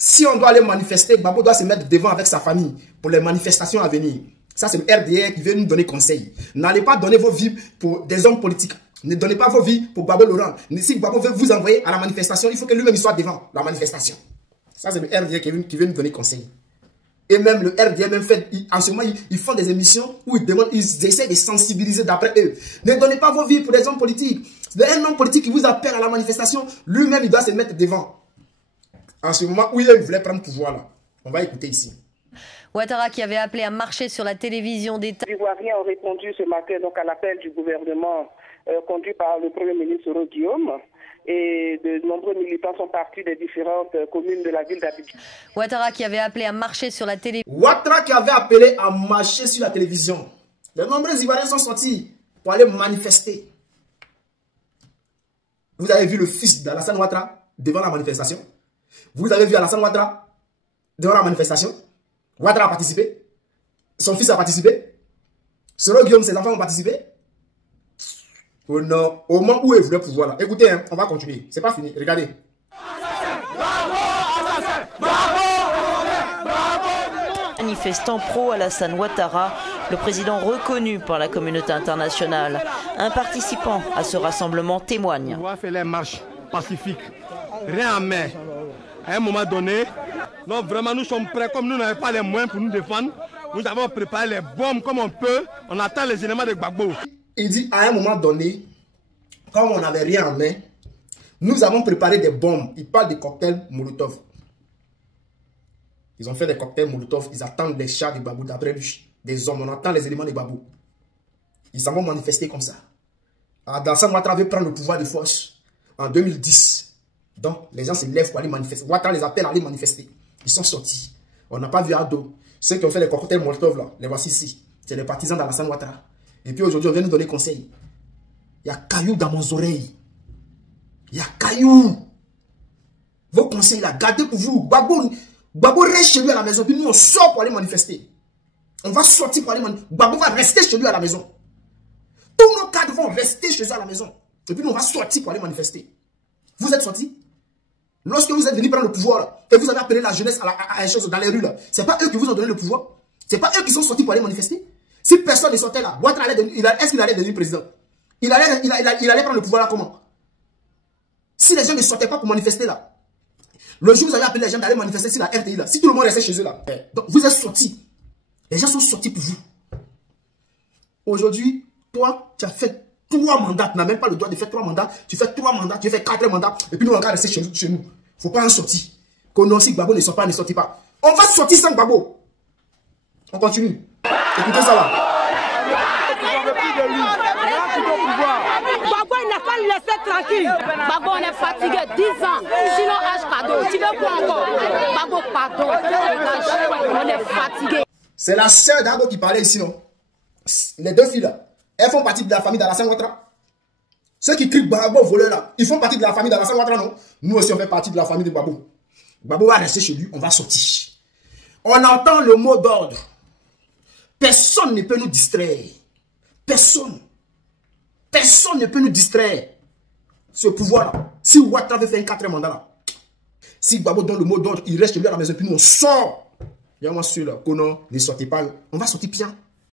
Si on doit aller manifester, Gbagbo doit se mettre devant avec sa famille pour les manifestations à venir. Ça, c'est le RDR qui veut nous donner conseil. N'allez pas donner vos vies pour des hommes politiques. Ne donnez pas vos vies pour Gbagbo Laurent. Si Gbagbo veut vous envoyer à la manifestation, il faut que lui-même soit devant la manifestation. Ça, c'est le RDR qui veut nous donner conseil. Et même le RDR, même fait, en ce moment, ils font des émissions où ils essaient de sensibiliser d'après eux. Ne donnez pas vos vies pour des hommes politiques. Un homme politique qui vous appelle à la manifestation, lui-même, il doit se mettre devant. En ce moment où il voulait prendre pouvoir là. On va écouter ici. Ouattara qui avait appelé à marcher sur la télévision d'État. Les Ivoiriens ont répondu ce matin donc à l'appel du gouvernement conduit par le Premier ministre Guillaume. Et de nombreux militants sont partis des différentes communes de la ville d'Abidjan. Ouattara qui avait appelé à marcher sur la télévision. Ouattara qui avait appelé à marcher sur la télévision. De nombreux Ivoiriens sont sortis pour aller manifester. Vous avez vu le fils d'Alassane Ouattara devant la manifestation. Vous avez vu Alassane Ouattara devant la manifestation. Ouattara a participé. Son fils a participé. Soro Guillaume, ses enfants ont participé. Oh non, au moment où il voulait pouvoir là. Écoutez, hein, on va continuer. C'est pas fini. Regardez. Manifestant pro-Alassane Ouattara, le président reconnu par la communauté internationale. Un participant à ce rassemblement témoigne. On va faire les marches pacifiques, rien en main. À un moment donné, donc vraiment nous sommes prêts, comme nous n'avons pas les moyens pour nous défendre, nous avons préparé les bombes comme on peut, on attend les éléments de Gbagbo. Il dit à un moment donné, comme on n'avait rien en main, nous avons préparé des bombes. Il parle des cocktails Molotov. Ils ont fait des cocktails Molotov, ils attendent les chars de Gbagbo, d'après lui, des hommes, on attend les éléments de Gbagbo. Ils s'en vont manifester comme ça. Alassane Ouattara veut prendre le pouvoir de force en 2010. Donc, les gens se lèvent pour aller manifester. Ouattara les appelle à aller manifester. Ils sont sortis. On n'a pas vu Ado. Ceux qui ont fait les cocktails Molotov, là, les voici ici. C'est les partisans d'Alassane Ouattara. Et puis aujourd'hui, on vient nous donner conseil. Il y a cailloux dans mon oreille. Il y a cailloux. Vos conseils là, gardez pour vous. Gbagbo reste chez lui à la maison. Puis nous, on sort pour aller manifester. On va sortir pour aller manifester. Gbagbo va rester chez lui à la maison. Tous nos cadres vont rester chez eux à la maison. Et puis nous, on va sortir pour aller manifester. Vous êtes sortis? Lorsque vous êtes venus prendre le pouvoir là, et vous avez appelé la jeunesse à les choses dans les rues là, c'est pas eux qui vous ont donné le pouvoir. C'est pas eux qui sont sortis pour aller manifester. Si personne ne sortait là, est-ce qu'il allait devenir président? Il allait prendre le pouvoir là comment? Si les gens ne sortaient pas pour manifester là, le jour où vous avez appelé les gens d'aller manifester sur la RTI là, si tout le monde restait chez eux là, donc vous êtes sortis. Les gens sont sortis pour vous. Aujourd'hui, toi, tu as fait 3 mandats, tu n'as même pas le droit de faire 3 mandats, tu fais 3 mandats, tu fais 4 mandats, et puis nous on va rester chez nous. Il ne faut pas en sortir. Qu'on si Gbagbo ne sort pas, ne sortit pas. On va sortir sans Gbagbo. On continue. Écoutez ça là. Gbagbo, il n'a pas laissé tranquille. Gbagbo, on est fatigué, 10 ans. Sinon, H, pardon. Tu veux quoi encore? Gbagbo, pardon. On est fatigué. C'est la sœur d'Ado qui parlait ici, non? Les 2 filles là, elles font partie de la famille d'Alassane Ouattara. Ceux qui crient Gbagbo voleur là, ils font partie de la famille d'Alassane Ouattara, non? Nous aussi, on fait partie de la famille de Gbagbo. Gbagbo va rester chez lui, on va sortir. On entend le mot d'ordre. Personne ne peut nous distraire. Personne. Personne ne peut nous distraire. Ce pouvoir-là. Si Ouattara veut faire un 4e mandat là, si Gbagbo donne le mot d'ordre, il reste chez lui à la maison, puis nous on sort. Il y a moi sûr là, qu'on ne sortez pas, on va sortir bien.